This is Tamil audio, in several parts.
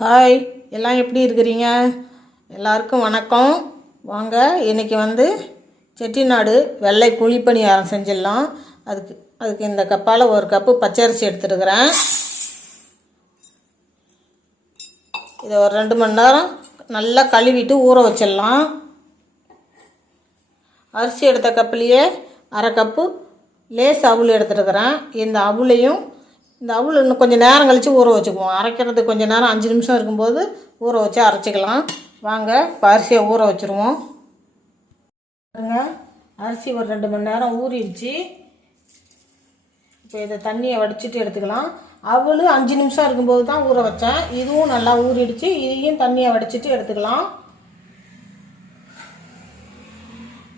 ஹாய், எல்லாம் எப்படி இருக்கிறீங்க? எல்லாருக்கும் வணக்கம். வாங்க, இன்றைக்கி செட்டிநாடு வெள்ளை குழிப்பணியாரம் செஞ்சிடலாம். அதுக்கு இந்த கப்பால் ஒரு கப்பு பச்சரிசி எடுத்துருக்கிறேன். இதை ஒரு 2 மணி நேரம் நல்லா கழுவிட்டு ஊற வச்சிடலாம். அரிசி எடுத்த கப்புலேயே அரை கப்பு லேஸ் அவுள் எடுத்துருக்கிறேன். இந்த அவுள் இன்னும் கொஞ்சம் நேரம் கழித்து ஊற வச்சுக்குவோம். அரைக்கிறதுக்கு கொஞ்சம் நேரம் 5 நிமிஷம் இருக்கும்போது ஊற வச்சு அரைச்சிக்கலாம். வாங்க, இப்போ அரிசியை ஊற வச்சுருவோம். அரிசி ஒரு 2 மணி நேரம் ஊறிடுச்சு. இப்போ இதை தண்ணியை வடிச்சிட்டு எடுத்துக்கலாம். அவுள் 5 நிமிஷம் இருக்கும்போது தான் ஊற வச்சேன். இதுவும் நல்லா ஊறிடுச்சு. இதையும் தண்ணியை வடிச்சிட்டு எடுத்துக்கலாம்.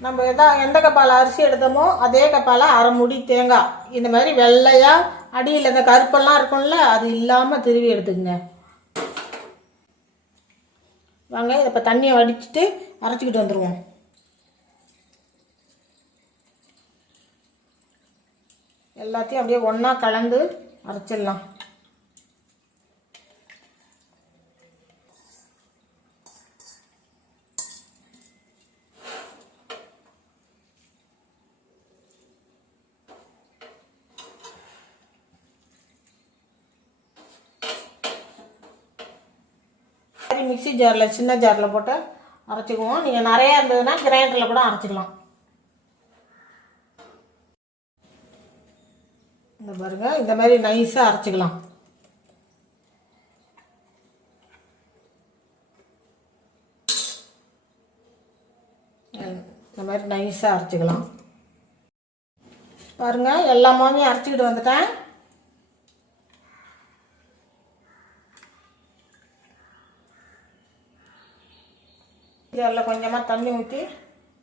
நம்ம எந்த கப்பால் அரிசி எடுத்தோமோ அதே கப்பால் அரை மூடி தேங்காய் இந்த மாதிரி வெள்ளையாக அடியில் இந்த கருப்பெல்லாம் இருக்கும்ல, அது இல்லாமல் திருவி எடுத்துக்கங்க. வாங்க, இதை இப்போ தண்ணியை வடிச்சிட்டு அரைச்சிக்கிட்டு வந்துடுவோம். எல்லாத்தையும் அப்படியே ஒன்றா கலந்து அரைச்சிடலாம். மிக்சி ஜாரில், சின்ன ஜாரில் போட்டு அரைச்சிக்குவோம். நீங்கள் நிறையா இருந்ததுன்னா கிரைண்டரில் கூட அரைச்சிக்கலாம். இந்த பாருங்க, இந்த மாதிரி நைஸாக அரைச்சிக்கலாம். இந்த மாதிரி நைஸாக அரைச்சிக்கலாம். பாருங்க, எல்லா மாவையும் அரைச்சிக்கிட்டு வந்துட்டேன். இதில் கொஞ்சமாக தண்ணி ஊற்றி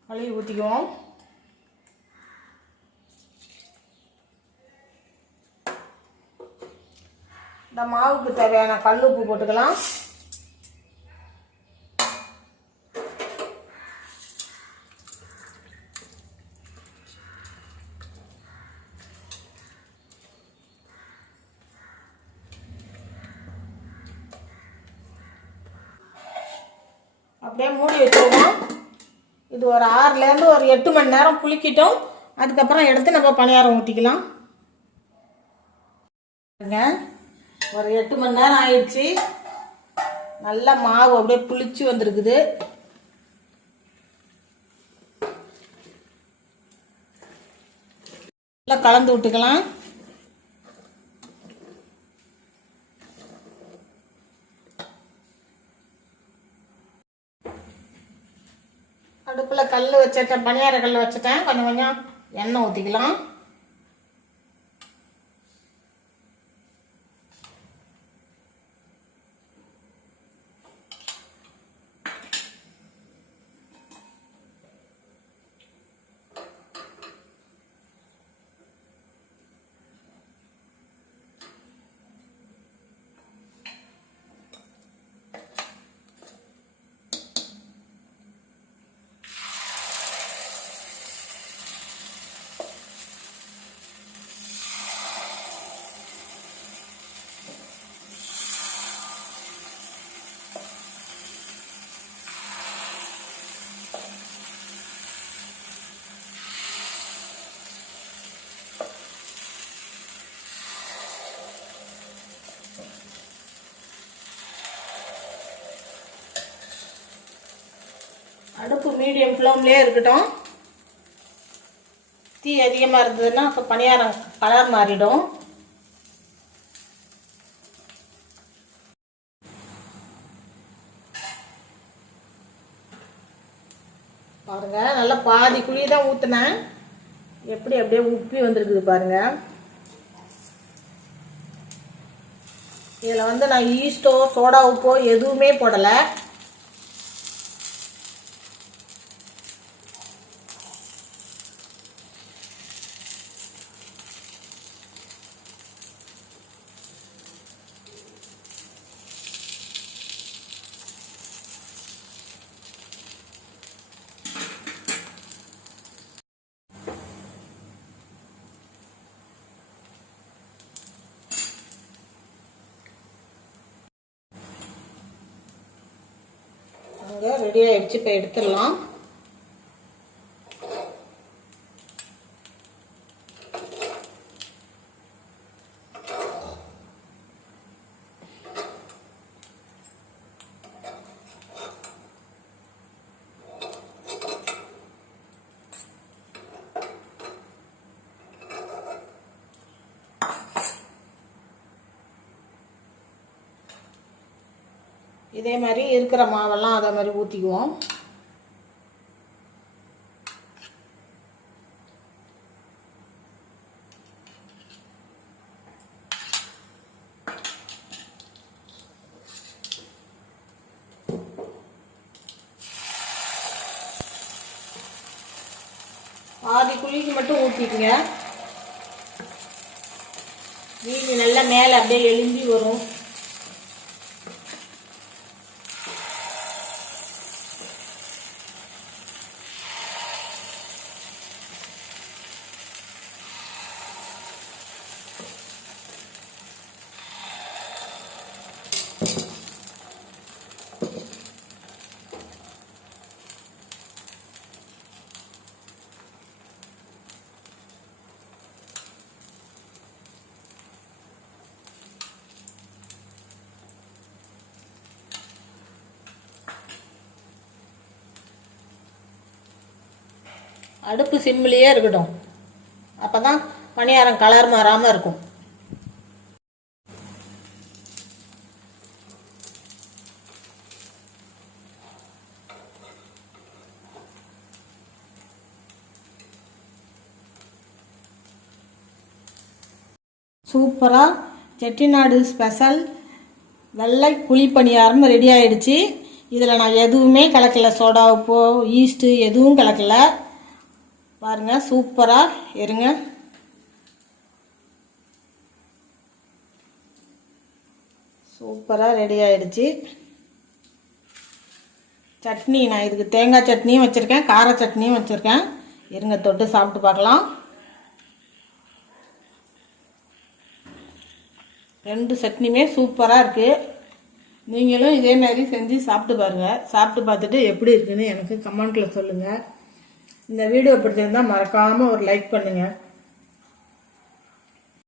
கழுவி ஊற்றிக்குவோம். இந்த மாவுக்கு தேவையான கல் உப்பு போட்டுக்கலாம். அப்படியே மூடி வச்சுருவோம். இது ஒரு 6லேருந்து ஒரு 8 மணி நேரம் புளிக்கிட்டோம். அதுக்கப்புறம் எடுத்து நம்ம பணியாரம் ஊற்றிக்கலாம். ஒரு 8 மணி நேரம் ஆயிடுச்சு. நல்லா மாவு அப்படியே புளிச்சு வந்திருக்குது. நல்லா கலந்து விட்டுக்கலாம். அடுப்பில் கல் வச்சுட்டேன், பணியார கல் வச்சுட்டேன். கொஞ்சம் கொஞ்சம் எண்ணெய் ஊற்றிக்கலாம். அடுப்பு மீடியம் ஃப்ளேம்லேயே இருக்கட்டும். தீ அதிகமாக இருந்ததுன்னா இப்போ பணியாரம் கலர் மாறிடும். பாருங்க, நல்லா பாதி குழி தான் ஊற்றினேன். எப்படி அப்படியே உப்பி வந்திருக்குது பாருங்க. இதில் நான் ஈஸ்டோ சோடா உப்போ எதுவுமே போடலை. அங்கே ரெடி ஆகிடுச்சு. இப்போ எடுத்துடலாம். இதே மாதிரி இருக்கிற மாவெல்லாம் அதே மாதிரி ஊற்றிக்குவோம். பாதி குழிக்கு மட்டும் ஊற்றிக்குங்க. மீதி நல்லா மேலே அப்படியே எலும்பி வரும். அடுப்பு சிம்மிலேயே இருக்கட்டும். அப்போ தான் பணியாரம் கலர் மாறாமல் இருக்கும். சூப்பராக செட்டிநாடு ஸ்பெஷல் வெள்ளை குழி பணியாரம் ரெடி ஆகிடுச்சு. இதில் நான் எதுவுமே கலக்கலை. சோடா உப்போ ஈஸ்ட்டு எதுவும் கலக்கலை. பாருங்கள், சூப்பராக இருங்க. சூப்பராக ரெடி ஆகிடுச்சு. சட்னி நான் இதுக்கு தேங்காய் சட்னியும் வச்சுருக்கேன், கார சட்னியும் வச்சுருக்கேன். இருங்க தொட்டு சாப்பிட்டு பார்க்கலாம். 2 சட்னியுமே சூப்பராக இருக்குது. நீங்களும் இதே மாதிரி செஞ்சு சாப்பிட்டு பாருங்கள். சாப்பிட்டு பார்த்துட்டு எப்படி இருக்குன்னு எனக்கு கமெண்ட்டில் சொல்லுங்கள். இந்த வீடியோ பிடிச்சிருந்தால் மறக்காமல் ஒரு லைக் பண்ணுங்கள்.